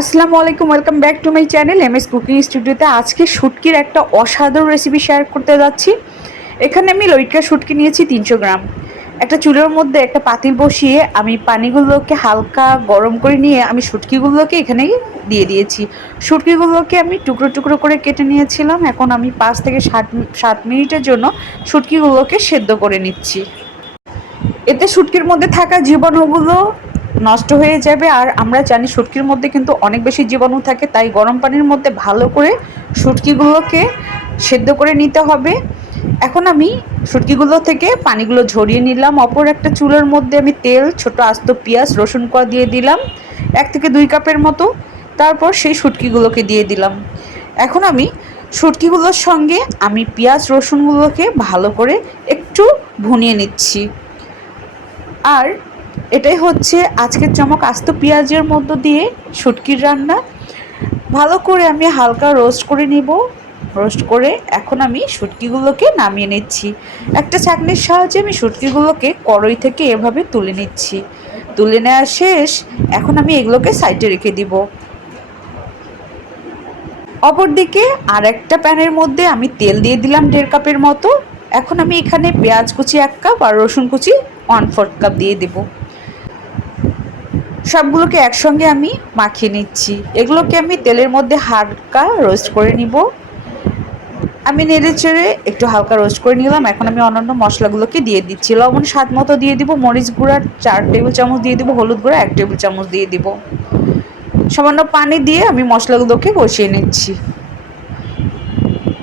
আসসালামু আলাইকুম welcome back to my channel M S cooking স্টুডিওতে আজকে শুটকির একটা অসাধারণ রেসিপি শেয়ার করতে যাচ্ছি। এখানে আমি লইটকা শুটকি নিয়েছি তিনশো গ্রাম। একটা চুলের মধ্যে একটা পাতিল বসিয়ে আমি পানিগুলোকে হালকা গরম করে নিয়ে আমি শুটকিগুলোকে এখানে দিয়ে দিয়েছি। শুটকিগুলোকে আমি টুকরো টুকরো করে কেটে নিয়েছিলাম, এখন আমি পাঁচ থেকে সাত সাত মিনিটের জন্য শুটকিগুলোকে সেদ্ধ করে নিচ্ছি। এতে শুটকির মধ্যে থাকা জীবাণুগুলো নষ্ট হয়ে যাবে। আর আমরা জানি শুটকির মধ্যে কিন্তু অনেক বেশি জীবাণু থাকে, তাই গরম পানির মধ্যে ভালো করে শুটকিগুলোকে সেদ্ধ করে নিতে হবে। এখন আমি শুটকিগুলো থেকে পানিগুলো ঝরিয়ে নিলাম। অপর একটা চুলার মধ্যে আমি তেল, ছোট আস্ত পেঁয়াজ, রসুন কোয়া দিয়ে দিলাম, এক থেকে দুই কাপের মতো। তারপর সেই শুটকিগুলোকে দিয়ে দিলাম। এখন আমি শুটকিগুলোর সঙ্গে আমি পেঁয়াজ, রসুনগুলোকে ভালো করে একটু ভুনিয়ে নিচ্ছি। আর এটাই হচ্ছে আজকের চমক। আস্ত পেঁয়াজের মধ্য দিয়ে শুটকির রান্না। ভালো করে আমি হালকা রোস্ট করে নিব। রোস্ট করে এখন আমি শুটকিগুলোকে নামিয়ে নিচ্ছি। একটা চাকনির সাহায্যে আমি শুটকিগুলোকে কড়ই থেকে এভাবে তুলে নিচ্ছি। তুলে নেওয়া শেষ। এখন আমি এগুলোকে সাইডে রেখে দিব। অপরদিকে আর একটা প্যানের মধ্যে আমি তেল দিয়ে দিলাম দেড় কাপের মতো। এখন আমি এখানে পেঁয়াজ কুচি এক কাপ আর রসুন কুচি ওয়ান ফোর্থ কাপ দিয়ে দেব। সবগুলোকে একসঙ্গে আমি মাখিয়ে নিচ্ছি। এগুলোকে আমি তেলের মধ্যে হালকা রোস্ট করে নিব। আমি নেড়ে চেড়ে একটু হালকা রোস্ট করে নিলাম। এখন আমি অন্যান্য মশলাগুলোকে দিয়ে দিচ্ছি। লবণ স্বাদ মতো দিয়ে দিব, মরিচ গুঁড়া চার টেবিল চামচ দিয়ে দিব, হলুদ গুঁড়া এক টেবিল চামচ দিয়ে দিব। সামান্য পানি দিয়ে আমি মশলাগুলোকে কষিয়ে নিচ্ছি।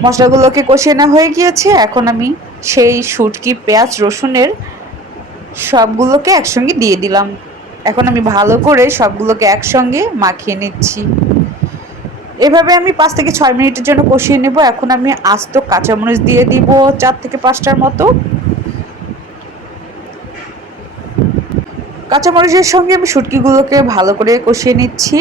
মশলাগুলোকে কষিয়ে নেওয়া হয়ে গিয়েছে। এখন আমি সেই শুটকি, পেঁয়াজ, রসুনের সবগুলোকে একসঙ্গে দিয়ে দিলাম। এখন আমি ভালো করে সবগুলোকে একসঙ্গে মাখিয়ে নিচ্ছি। এভাবে আমি পাঁচ থেকে ছয় মিনিটের জন্য কষিয়ে নেব। এখন আমি আস্ত কাঁচামরিচ দিয়ে দিব চার থেকে পাঁচটার মতো। কাঁচামরিচের সঙ্গে আমি শুটকিগুলোকে ভালো করে কষিয়ে নিচ্ছি।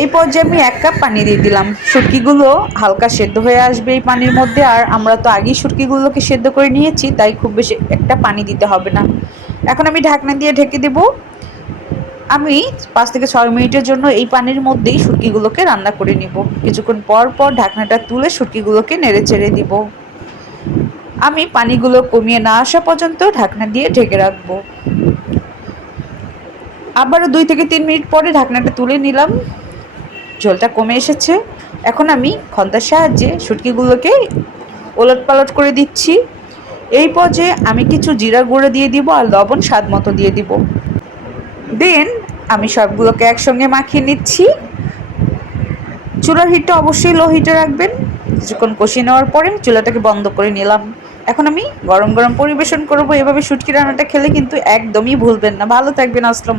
এই পর্যায়ে আমি এক কাপ পানি দিয়ে দিলাম। শুটকিগুলো হালকা সেদ্ধ হয়ে আসবে এই পানির মধ্যে। আর আমরা তো আগেই শুটকিগুলোকে সেদ্ধ করে নিয়েছি, তাই খুব বেশি একটা পানি দিতে হবে না। এখন আমি ঢাকনা দিয়ে ঢেকে দেব। আমি পাঁচ থেকে ছয় মিনিটের জন্য এই পানির মধ্যেই শুটকিগুলোকে রান্না করে নিব। কিছুক্ষণ পর পর ঢাকনাটা তুলে শুটকিগুলোকে নেড়ে চেড়ে দিব। আমি পানিগুলো কমিয়ে না আসা পর্যন্ত ঢাকনা দিয়ে ঢেকে রাখব। আবারও দুই থেকে তিন মিনিট পরে ঢাকনাটা তুলে নিলাম। জলটা কমে এসেছে। এখন আমি খন্তার সাহায্যে শুটকিগুলোকে ওলট পালট করে দিচ্ছি। এই পর্যায়ে আমি কিছু জিরা গুঁড়ো দিয়ে দিব আর লবণ স্বাদ মতো দিয়ে দিব। দেন আমি সবগুলোকে একসঙ্গে মাখিয়ে নিচ্ছি। চুলার হিটটা অবশ্যই লো হিটে রাখবেন। কিছুক্ষণ কষিয়ে নেওয়ার পরে চুলাটাকে বন্ধ করে নিলাম। এখন আমি গরম গরম পরিবেশন করব। এভাবে শুটকি রান্নাটা খেলে কিন্তু একদমই ভুলবেন না। ভালো থাকবেন। আসলাম